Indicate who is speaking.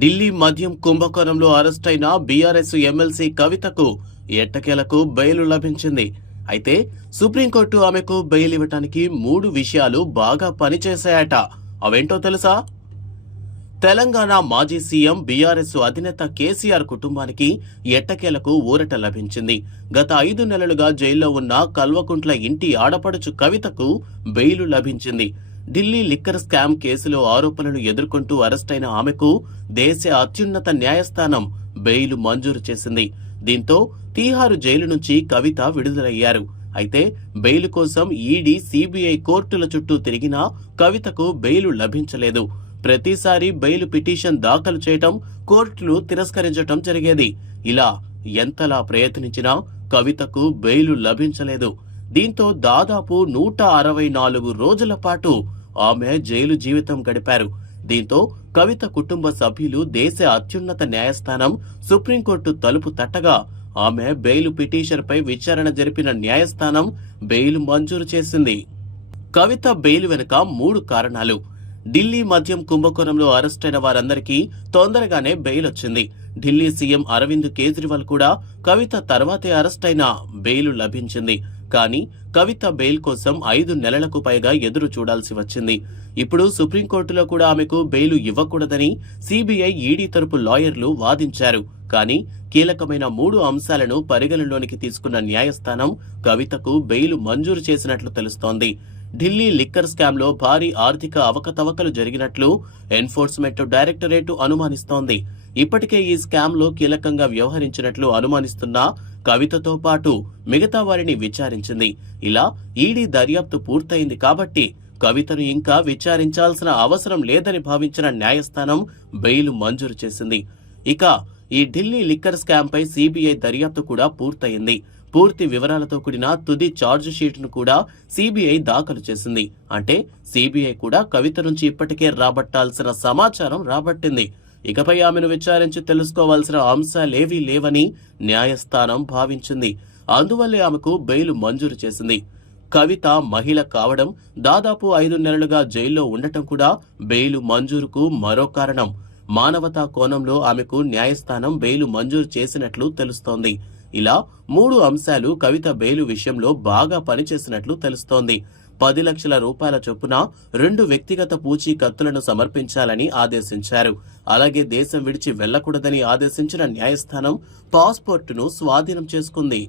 Speaker 1: ఢిల్లీ మద్యం కుంభకోణంలో అరెస్టైన BRS MLC కవితకు ఎట్టకేలకు బెయిల్ లభించింది. అయితే సుప్రీంకోర్టు ఆమెకు బెయిల్ ఇవ్వటానికి మూడు విషయాలు బాగా పనిచేశాయట. అవేంటో తెలుసా? తెలంగాణ మాజీ సీఎం బీఆర్ఎస్ అధినేత కేసీఆర్ కుటుంబానికి ఎట్టకేలకు ఊరట లభించింది. గత ఐదు నెలలుగా జైల్లో ఉన్న కల్వకుంట్ల ఇంటి ఆడపడుచు కవితకు బెయిలు లభించింది. ఢిల్లీ లిక్కర్ స్కామ్ కేసులో ఆరోపణలు ఎదుర్కొంటూ అరెస్టైన ఆమెకు దేశ అత్యున్నత న్యాయస్థానం బెయిల్ మంజూరు చేసింది. దీంతో తీహారు జైలు నుంచి కవిత విడుదలయ్యారు. అయితే బెయిలు కోసం ఈడీ సిబిఐ కోర్టుల చుట్టూ తిరిగినా కవితకు బెయిలు లభించలేదు. ప్రతిసారి బెయిల్ పిటిషన్ దాఖలు చేయటం కోర్టులు తిరస్కరించటం జరిగేది. ఇలా ఎంతలా ప్రయత్నించినా కవితకు బెయిలు లభించలేదు. దీంతో దాదాపు నూట అరవై నాలుగు రోజుల పాటు ఆమె జైలు జీవితం గడిపారు. దీంతో కవిత కుటుంబ సభ్యులు దేశ అత్యున్నత న్యాయస్థానం సుప్రీంకోర్టు తలుపు తట్టగా ఆమె బెయిల్ పిటిషన్పై విచారణ జరిపిన న్యాయస్థానం బెయిల్ మంజూరు చేసింది. కవిత బెయిల్ వెనుక మూడు కారణాలు. ఢిల్లీ మద్యం కుంభకోణంలో అరెస్టైన వారందరికీ తొందరగానే బెయిల్ వచ్చింది. ఢిల్లీ సీఎం అరవింద్ కేజ్రీవాల్ కూడా కవిత తర్వాతే అరెస్టైన బెయిల్ లభించింది. కానీ కవిత బెయిల్ కోసం ఐదు నెలలకు పైగా ఎదురు చూడాల్సి వచ్చింది. ఇప్పుడు సుప్రీంకోర్టులో కూడా ఆమెకు బెయిల్ ఇవ్వకూడదని సిబిఐ ఈడీ తరపు లాయర్లు వాదించారు. కానీ కీలకమైన మూడు అంశాలను పరిగణలోనికి తీసుకున్న న్యాయస్థానం కవితకు బెయిల్ మంజూరు చేసినట్లు తెలుస్తోంది. ఢిల్లీ లిక్కర్ స్కామ్లో భారీ ఆర్థిక అవకతవకలు జరిగినట్లు ఎన్ఫోర్స్మెంట్ డైరెక్టరేట్ అనుమానిస్తోంది. ఇప్పటికే ఈ స్కామ్లో కీలకంగా వ్యవహరించినట్లు అనుమానిస్తున్న కవితతో పాటు మిగతా వారిని విచారించింది. ఇలా ఈడీ దర్యాప్తు పూర్తయింది కాబట్టి కవితను ఇంకా విచారించాల్సిన అవసరం లేదని భావించిన న్యాయస్థానం బెయిల్ మంజూరు చేసింది. ఇక ఈ ఢిల్లీ లిక్కర్ స్కామ్ పై సిబిఐ దర్యాప్తు కూడా పూర్తయింది. పూర్తి వివరాలతో కూడిన తుది ఛార్జ్ షీట్ను కూడా సిబిఐ దాఖలు చేసింది. అంటే సిబిఐ కూడా కవిత నుంచి ఇప్పటికే రాబట్టాల్సిన సమాచారం రాబట్టింది. ఇకపై ఆమెను విచారించి తెలుసుకోవాల్సిన అంశాలేవీ లేవని న్యాయస్థానం భావించింది. అందువల్లే ఆమెకు బెయిల్ మంజూరు చేసింది. కవిత మహిళ కావడం దాదాపు ఐదు నెలలుగా జైల్లో ఉండటం కూడా బెయిల్ మంజూరుకు మరో కారణం. మానవతా కోణంలో ఆమెకు న్యాయస్థానం బెయిల్ మంజూరు చేసినట్లు తెలుస్తోంది. ఇలా మూడు అంశాలు కవిత బెయిలు విషయంలో బాగా పనిచేసినట్లు తెలుస్తోంది. పది లక్షల రూపాయల చొప్పున రెండు వ్యక్తిగత పూచీకత్తులను సమర్పించాలని ఆదేశించారు. అలాగే దేశం విడిచి వెళ్ళకూడదని ఆదేశించిన న్యాయస్థానం పాస్పోర్టును స్వాధీనం చేసుకుంది.